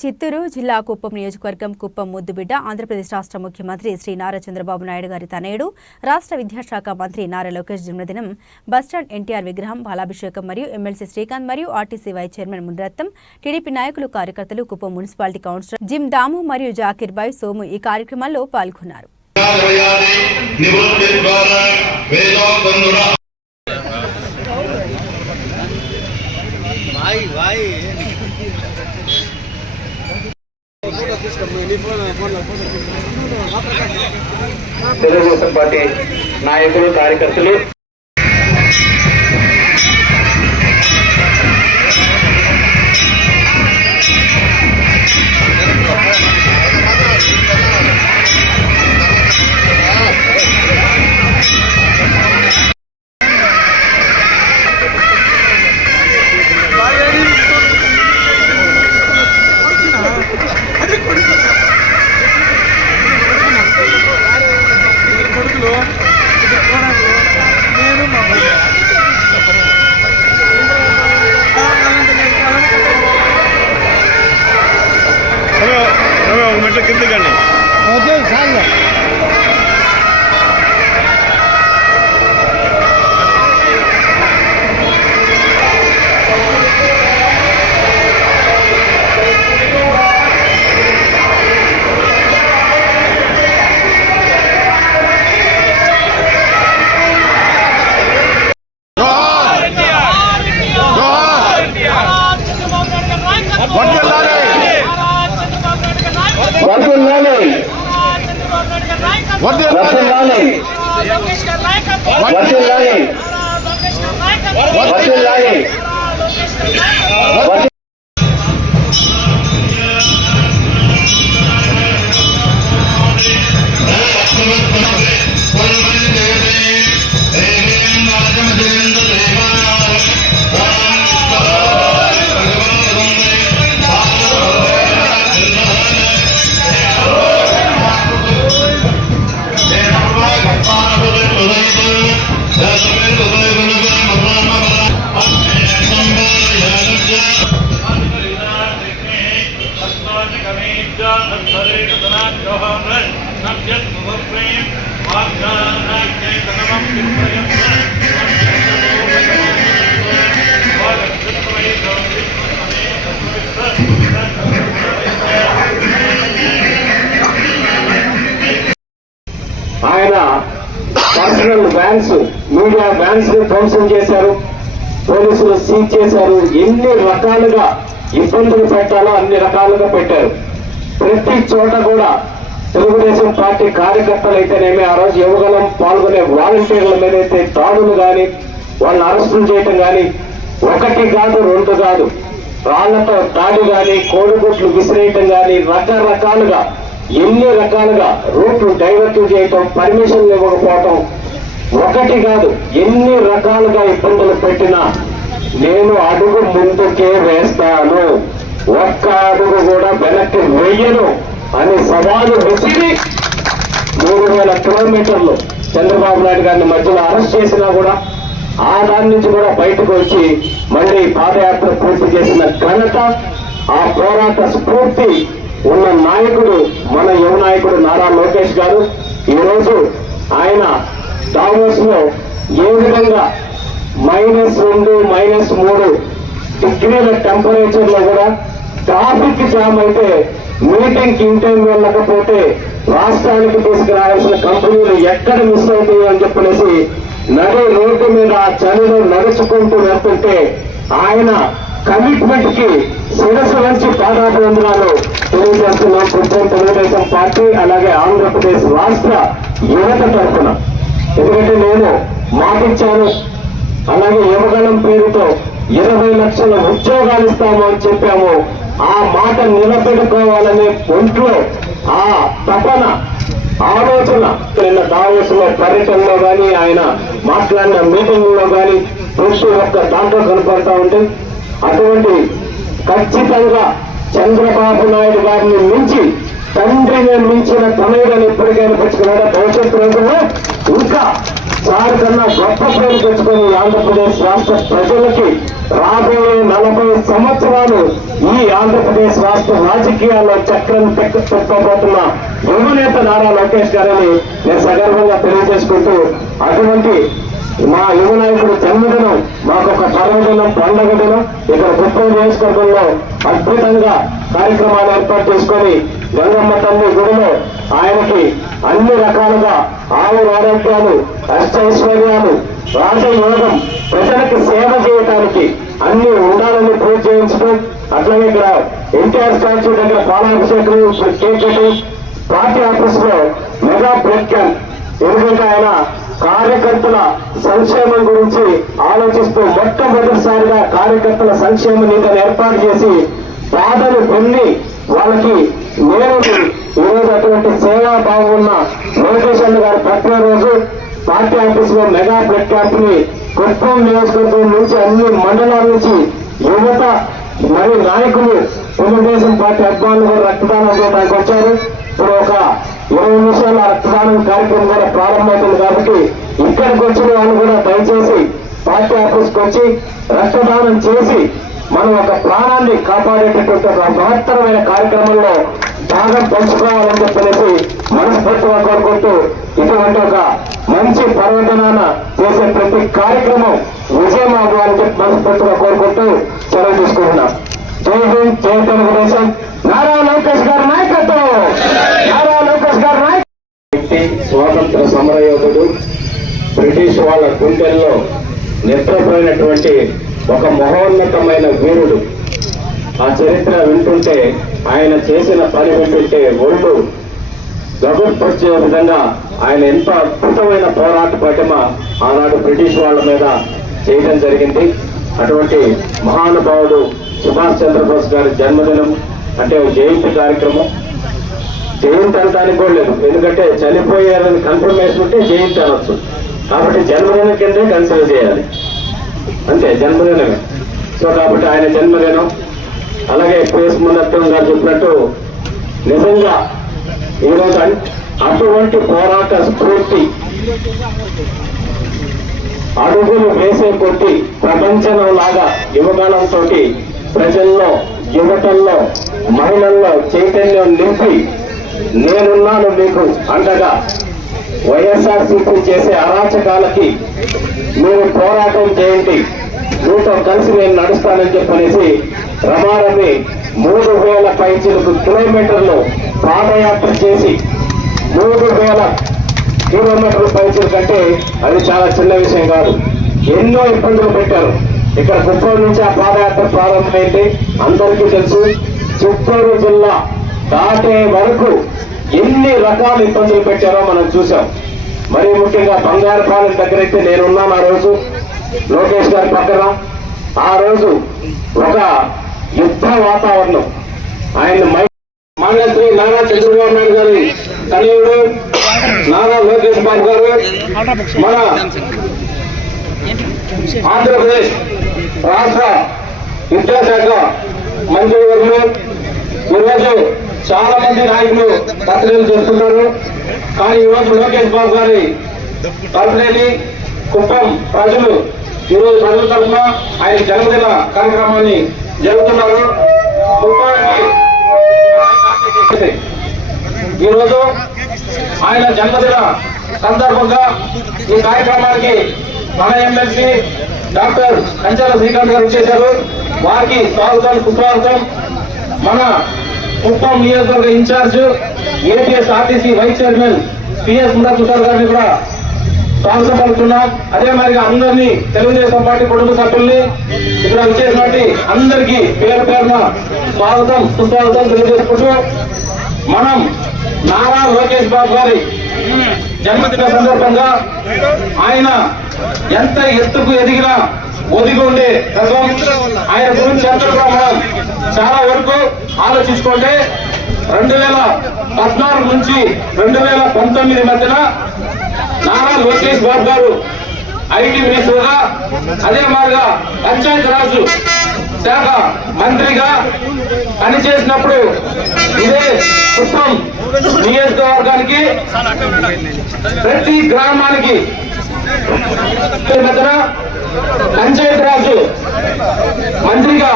చిత్తూరు జిల్లా కుప్పం నియోజకవర్గం కుప్పం ముద్దుబిడ్డ ఆంధ్రప్రదేశ్ రాష్ట్ర ముఖ్యమంత్రి శ్రీ నారా చంద్రబాబు నాయుడు గారి తనయుడు రాష్ట్ర విద్యాశాఖ మంత్రి నారా లోకేష్ జన్మదినం బస్టాండ్ ఎన్టీఆర్ విగ్రహం బాలాభిషేకం మరియు ఎమ్మెల్సీ శ్రీకాంత్ మరియు RTC vice chairman Munirathnam TDP నాయకులు కార్యకర్తలు Kuppam municipality councillor gym Damu మరియు జాకిర్ బాయ్ సోము ఈ కార్యక్రమాల్లో పాల్గొన్నారు. వాయి వాయి తెలుగుదేశం పార్టీ నాయకులు కార్యకర్తలు टमाटर कितने करने वो तो साल Santiago ఆయన పర్సనల్ వ్యాన్స్ మీడియా వ్యాన్స్ని ధ్వంసం చేశారు. పోలీసులు సీజ్ చేశారు. ఎన్ని రకాలుగా ఇబ్బందులు పెట్టాలో అన్ని రకాలుగా పెట్టారు. ప్రతి చోట కూడా తెలుగుదేశం పార్టీ కార్యకర్తలు అయితేనేమి ఆ రోజు యువగలం పాల్గొనే వాలంటీర్ల మీద అయితే దాడులు కానీ వాళ్ళని అరెస్టులు చేయటం కానీ ఒకటి కాదు రెండు కాదు రాళ్ళతో దాడి కానీ కోడిగుడ్లు విసిరేయటం కానీ రకరకాలుగా ఎన్ని రకాలుగా రూట్లు డైవర్ట్ చేయటం పర్మిషన్లు ఇవ్వకపోవటం ఒకటి కాదు ఎన్ని రకాలుగా ఇబ్బందులు పెట్టినా నేను అడుగు ముందుకే వేస్తాను. ఒక్క అడుగు కూడా వెనక్కి వెయ్యను అని సవాలు విసిరి మూడు వేల కిలోమీటర్లు చంద్రబాబు నాయుడు గారిని మధ్యలో అరెస్ట్ చేసినా కూడా ఆ దాని నుంచి కూడా బయటకు వచ్చి మళ్ళీ పాదయాత్ర పూర్తి చేసిన ఘనత ఆ పోరాట స్ఫూర్తి ఉన్న నాయకుడు మన యువ నాయకుడు నారా లోకేష్ గారు. ఈరోజు ఆయన దావోస్లో ఏ విధంగా మైనస్ రెండు మైనస్ మూడు డిగ్రీల టెంపరేచర్లో కూడా ట్రాఫిక్ జామ్ అయితే మీటింగ్కి ఇన్ టైం వెళ్ళకపోతే రాష్ట్రానికి తీసుకురావాల్సిన కంపెనీలు ఎక్కడ మిస్ అవుతాయి అని చెప్పనేసి నడి రోడ్డు మీద చలిలో నడుచుకుంటూ వెళ్తుంటే ఆయన కమిట్మెంట్కి శిరస్సు నుంచి పాదాభివందనాలు తెలియజేస్తున్నాం. కొంచెం తెలుగుదేశం పార్టీ అలాగే ఆంధ్రప్రదేశ్ రాష్ట్ర యువత తరఫున. ఎందుకంటే నేను మాటిచ్చాను. అలాగే యువగలం పేరుతో ఇరవై లక్షల ఉద్యోగాలు ఇస్తాము అని చెప్పాము. ఆ మాట నిలబెట్టుకోవాలనే ఒంట్లో ఆ తపన ఆలోచన నిన్న దావోస్లో పర్యటనలో కానీ ఆయన మాట్లాడిన మీటింగ్లో కానీ ప్రతి యొక్క దాంట్లో కనపడతా ఉంటే అటువంటి ఖచ్చితంగా చంద్రబాబు నాయుడు గారిని మించి తండ్రిని మించిన తనయుడని ఎప్పటికైనా పెంచుకున్నాడా భవిష్యత్ రోజుల్లో ఇంకా సార్ కన్నా గొప్ప పేరు తెచ్చుకొని ఆంధ్రప్రదేశ్ రాష్ట్ర ప్రజలకి రాబోయే నలభై సంవత్సరాలు ఈ ఆంధ్రప్రదేశ్ రాష్ట్ర రాజకీయాల్లో చక్రం పెక్క పెట్టుకోబోతున్న యువనేత నారా లోకేష్ గారని నేను సగర్వంగా తెలియజేసుకుంటూ అటువంటి మా యువ నాయకుడు జన్మదినం మాకు ఒక పర్వదినం పండగ దినం ఇక్కడ కుప్పం నియోజకవర్గంలో అద్భుతంగా కార్యక్రమాలు ఏర్పాటు చేసుకొని గంగమ్మ తల్లి గుడిలో ఆయనకి అన్ని రకాలుగా ఆరు ఆరోగ్యాలు అష్టైశ్వర్యాలు రాజయోగం ప్రజలకు సేవ చేయటానికి అన్ని ఉండాలని పూజ చేయించడం అట్లాగే ఇక్కడ ఎన్టీఆర్ స్టాచ్యూ దగ్గర పాలాభిషేకం ఇప్పుడు కేక్ పార్టీ ఆఫీస్లో మెగా బ్లడ్ క్యాంప్ ఎందుకంటే ఆయన కార్యకర్తల సంక్షేమం గురించి ఆలోచిస్తూ మొట్టమొదటిసారిగా కార్యకర్తల సంక్షేమ నిధిని ఏర్పాటు చేసి బాధలు పొంది వాళ్ళకి నేను ఈరోజు అటువంటి సేవా భావం ఉన్న లోకేష్ అన్న గారి పుట్టినరోజు పార్టీ ఆఫీస్లో మెగా బ్లడ్ క్యాంప్ని కుప్పం నియోజకవర్గం నుంచి అన్ని మండలాల నుంచి యువత మరి నాయకులు తెలుగుదేశం పార్టీ అభిమానులు కూడా రక్తదానం చేయడానికి వచ్చారు. ఇప్పుడు ఒక ఇరవై నిమిషాల రక్తదానం కార్యక్రమం కూడా ప్రారంభమవుతుంది కాబట్టి ఇక్కడికి వచ్చిన వాళ్ళు కూడా దయచేసి పార్టీ ఆఫీస్కి వచ్చి రక్తదానం చేసి మనం ఒక ప్రాణాన్ని కాపాడేటటువంటి ఒక మహత్తరమైన కార్యక్రమంలో భాగం పంచుకోవాలని చెప్పేసి మనస్ఫూర్తిగా కోరుకుంటూ ఇటువంటి ఒక మంచి పర్యటన చేసే ప్రతి కార్యక్రమం విజయం అవ్వాలని చెప్పి మనస్ఫూర్తిగా కోరుకుంటూ సెలవు తీసుకుంటున్నాం. జై హింద్ జై తెలుగుదేశం. నారా లోకేష్ గారి నాయకత్వం. నారా లోకేష్ గారి నాయకత్వం. స్వాతంత్ర సమరయోధుడు బ్రిటిష్ వాళ్ళ గుండెల్లో నిద్రపోయినటువంటి ఒక మహోన్నతమైన వీరుడు. ఆ చరిత్ర వింటుంటే ఆయన చేసిన పని వింటుంటే ఒళ్ళు గబుర్పరిచే విధంగా ఆయన ఎంత అద్భుతమైన పోరాట పటిమ ఆనాడు బ్రిటిష్ వాళ్ళ మీద చేయడం జరిగింది. అటువంటి మహానుభావుడు సుభాష్ చంద్రబోస్ గారి జన్మదినం అంటే జయంతి కార్యక్రమం. జయంతి అనడానికి కూడా లేదు. ఎందుకంటే చనిపోయారని కన్ఫర్మేషన్ ఉంటే జయంతి అనొచ్చు. కాబట్టి జన్మదినం కిందే కన్సిడర్ చేయాలి. అంతే జన్మదినమే. సో కాబట్టి ఆయన జన్మదినం అలాగే ప్రేస్ మున్నత్వం గారు చెప్పినట్టు నిజంగా ఈరోజు అటువంటి పోరాట స్ఫూర్తి అడుగులు వేసే కొద్ది ప్రపంచంలో లాగా యువకాలంతో ప్రజల్లో యువతల్లో మహిళల్లో చైతన్యం నింపి నేనున్నాను మీకు అండగా వైఎస్ఆర్సీపీ చేసే అరాచకాలకి మీరు పోరాటం చేయండి. మీతో కలిసి నేను నడుస్తానని చెప్పనేసి రమారమి మూడు వేల పైచిలకు కిలోమీటర్లు పాదయాత్ర చేసి మూడు వేల కిలోమీటర్ల పైచీల కంటే అది చాలా చిన్న విషయం కాదు. ఎన్నో ఇబ్బందులు పెట్టారు. ఇక్కడ కుప్పం నుంచి ఆ పాదయాత్ర ప్రారంభమైంది. అందరికీ తెలుసు చిత్తూరు జిల్లా దాటే వరకు ఎన్ని రకాల ఇబ్బందులు పెట్టారో మనం చూసాం మరీ ముఖ్యంగా బంగారుపాలెం దగ్గర అయితే నేనున్నాను ఆ రోజు. లోకేష్ గారి పక్కన. ఆ రోజు ఒక యుద్ధ వాతావరణం. ఆయన మాన్యశ్రీ నారా చంద్రబాబు నాయుడు గారి తనయుడు నారా లోకేష్ బాబు గారు మన ఆంధ్రప్రదేశ్ రాష్ట్ర విద్యాశాఖ మంత్రి వర్యులు ఈరోజు చాలా మంది నాయకులు బర్త్డేలు చేస్తున్నారు. కానీ ఈరోజు లోకేష్ బాబు గారి బర్త్డేని కుప్పం ప్రజలు ఈరోజు ప్రజల తరఫున ఆయన జన్మదిన కార్యక్రమాన్ని జరుగుతున్నారు. ఈరోజు ఆయన జన్మదిన సందర్భంగా ఈ కార్యక్రమానికి మన ఎమ్మెల్సీ డాక్టర్ కంచాల శ్రీకాంత్ గారు వచ్చేశారు. వారికి స్వాగతం సుస్వాగతం. మన కుప్పం నియోజకవర్గ in charge APS RTC vice chairman PS MUDA Tushar గారిని కూడా స్వాగతం అదే మరిగా అందరినీ తెలుగుదేశం పార్టీ కుటుంబ సభ్యుల్ని ఇక్కడ వచ్చేటువంటి అందరికీ పేరు పేరున స్వాగతం సుస్వాగతం తెలియజేసుకుంటూ మనం నారా లోకేష్ బాబు గారి జన్మదిన సందర్భంగా ఆయన ఎంత ఎత్తుకు ఎదిగినా ఒదిగి ఉండే తత్వం ఆయన గురించి ఎంత మనం చాలా వరకు ఆలోచించుకుంటే రెండు వేల పద్నాలుగు నుంచి రెండు వేల పంతొమ్మిది మధ్యన నారా లోకేష్ బాబు గారు ఐటీ మినిస్టర్గా అదే మాదిరిగా పంచాయత్ రాజు శాఖ మంత్రిగా పనిచేసినప్పుడు ఇదే కుప్పం నియోజకవర్గానికి ప్రతి గ్రామానికి మధ్యన రాజు మంత్రిగా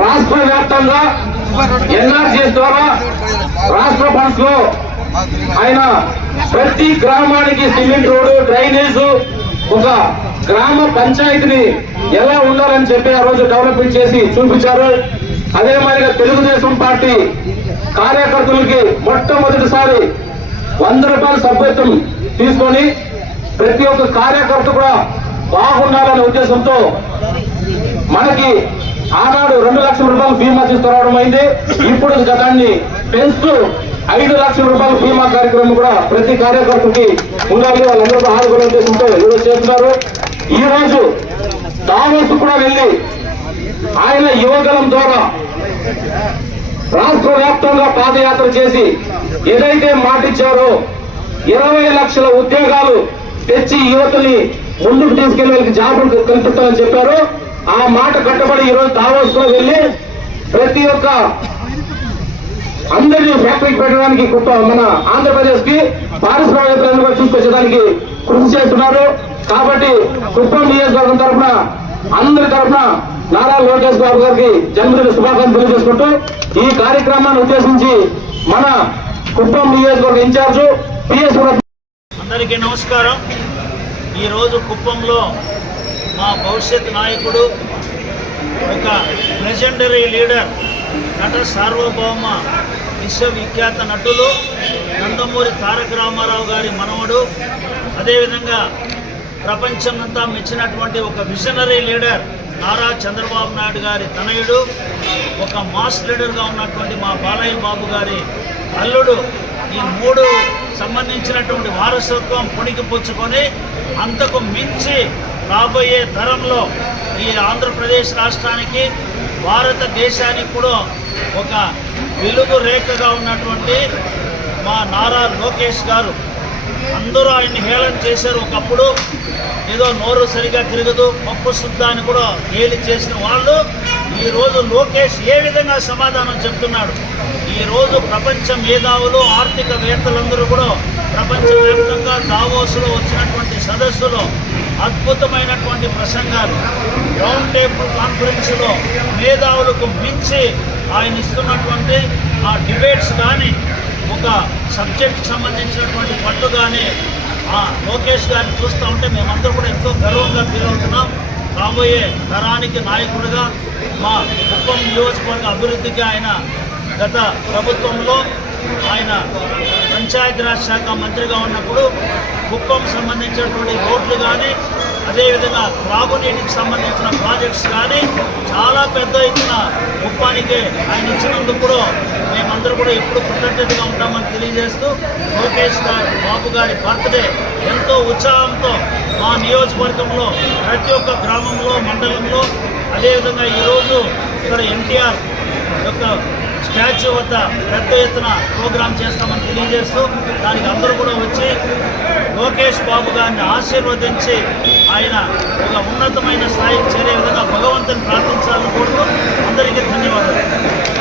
రాష్ట్ర వ్యాప్తంగా ఎన్ఆర్సీఎస్ ద్వారా రాష్ట్ర ఫండ్స్లో ఆయన ప్రతి గ్రామానికి సిమెంట్ రోడ్డు డ్రైనేజ్ ఒక గ్రామ పంచాయతీని ఎలా ఉండాలని చెప్పి ఆ రోజు డెవలప్మెంట్ చేసి చూపించారు. అదే మాదిరిగా తెలుగుదేశం పార్టీ కార్యకర్తలకి మొట్టమొదటిసారి వంద రూపాయల సభ్యత్వం తీసుకొని ప్రతి ఒక్క కార్యకర్త కూడా బాగుండాలనే ఉద్దేశంతో మనకి ఆనాడు రెండు లక్షల రూపాయలు బీమా తీసుకురావడం అయింది. ఇప్పుడు గతాన్ని పెంచుతూ ఐదు లక్షల రూపాయల బీమా కార్యక్రమం కూడా ప్రతి కార్యకర్తకి ఉండాలి. వాళ్ళందరూ ఆదుకునే చేసుకుంటూ ఈరోజు చేస్తున్నారు. ఈ రోజు దావోస్ కూడా వెళ్ళి ఆయన యువగలం ద్వారా రాష్ట్ర వ్యాప్తంగా పాదయాత్ర చేసి ఏదైతే మాటిచ్చారో ఇరవై లక్షల ఉద్యోగాలు తెచ్చి యువతని ముందుకు తీసుకెళ్ళి వాళ్ళకి జాబులు కల్పిస్తామని చెప్పారు. ఆ మాట కట్టబడి ఈ రోజు దావోస్లో వెళ్ళి ప్రతి ఒక్క అందరినీ ఫ్యాక్టరీకి పెట్టడానికి మన ఆంధ్రప్రదేశ్కి పారిశ్రామికలను కూడా తీసుకొచ్చేదానికి కృషి చేస్తున్నారు. కాబట్టి కుప్పం నియోజకవర్గం తరఫున అందరి తరఫున నారా లోకేష్ బాబు గారికి జన్మదిన శుభాకాంక్షలు తెలియజేసుకుంటూ ఈ కార్యక్రమాన్ని ఉద్దేశించి మన కుప్పం నియోజకవర్గ ఇన్ఛార్జు పిఎస్ అందరికీ నమస్కారం. ఈరోజు కుప్పంలో మా భవిష్యత్ నాయకుడు ఒక లెజెండరీ లీడర్ నట సార్వభౌమ విశ్వవిఖ్యాత నటులు నందమూరి తారక రామారావు గారి మనవడు. అదేవిధంగా ప్రపంచమంతా మెచ్చినటువంటి ఒక విజనరీ లీడర్ నారా చంద్రబాబు నాయుడు గారి తనయుడు ఒక మాస్ లీడర్గా ఉన్నటువంటి మా బాలయ్య బాబు గారి అల్లుడు. ఈ మూడు సంబంధించినటువంటి వారసత్వం పుణికిపుచ్చుకొని అంతకు మించి రాబోయే తరంలో ఈ ఆంధ్రప్రదేశ్ రాష్ట్రానికి భారతదేశానికి కూడా ఒక వెలుగు రేఖగా ఉన్నటువంటి మా నారా లోకేష్ గారు అందరూ ఆయన్ని హేళన చేశారు ఒకప్పుడు. ఏదో నోరు సరిగా తిరగదు పప్పు శుద్ధాన్ని కూడా గేలి చేసిన వాళ్ళు ఈరోజు లోకేష్ ఏ విధంగా సమాధానం చెప్తున్నాడు? ఈరోజు ప్రపంచ మేధావులు ఆర్థికవేత్తలందరూ కూడా ప్రపంచవ్యాప్తంగా దావోసులో వచ్చినటువంటి సదస్సులో అద్భుతమైనటువంటి ప్రసంగాలు రౌండ్ టేబుల్ కాన్ఫరెన్స్లో మేధావులకు మించి ఆయన ఇస్తున్నటువంటి ఆ డిబేట్స్ కానీ ఒక సబ్జెక్ట్ సంబంధించినటువంటి పట్టు కానీ ఆ లోకేష్ గారిని చూస్తూ ఉంటే మేమందరూ కూడా ఎంతో గర్వంగా ఫీల్ అవుతున్నాం. రాబోయే తరానికి నాయకుడిగా మా కుప్పం నియోజకవర్గ అభివృద్ధికి ఆయన గత ప్రభుత్వంలో ఆయన పంచాయతీరాజ్ శాఖ మంత్రిగా ఉన్నప్పుడు కుప్పం సంబంధించినటువంటి రోడ్లు కానీ అదేవిధంగా త్రాగునీటికి సంబంధించిన ప్రాజెక్ట్స్ కానీ చాలా పెద్ద ఎత్తున కుప్పానికి ఆయన ఇచ్చినందుకు కూడా మేమందరూ కూడా ఎప్పుడు కృతజ్ఞతగా ఉంటామని తెలియజేస్తూ లోకేష్ గారి బాబు గారి బర్త్డే ఎంతో ఉత్సాహంతో మా నియోజకవర్గంలో ప్రతి ఒక్క గ్రామంలో మండలంలో అదేవిధంగా ఈరోజు ఇక్కడ ఎన్టీఆర్ యొక్క స్టాచ్యూ వద్ద పెద్ద ఎత్తున ప్రోగ్రాం చేస్తామని తెలియజేస్తూ దానికి అందరూ కూడా వచ్చి లోకేష్ బాబు గారిని ఆశీర్వదించి ఆయన ఒక ఉన్నతమైన స్థాయికి చేరే విధంగా భగవంతుని ప్రార్థించాలని కోరుతూ అందరికీ ధన్యవాదాలు.